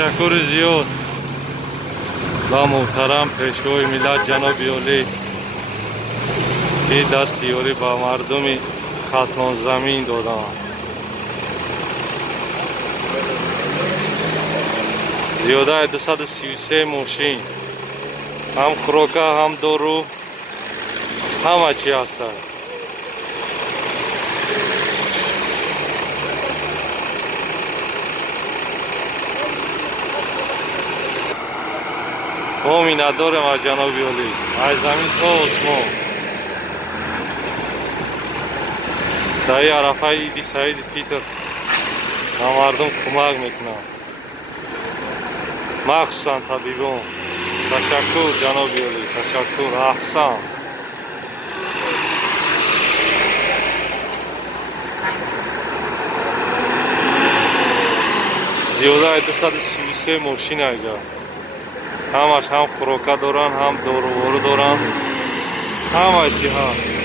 تشکر زیاد با محترم پیشوای ملت جناب اولی که دستیاری با مردم ختمان زمین دادن. زیاده 233 ماشین هم خوراکه هم دارو همه چی هست. ما می نداریم از جناب اولی از زمین تا آسمان در این عرفه عید سعید فیطر به مردم کمک میکنم، مخصوصا طبیبان. تشکر جناب اولی، تشکر، احسان. زیاده 233 ماشین اینجا، همش هم خوراکه دارن هم دارووارو دارن، همه چی هست.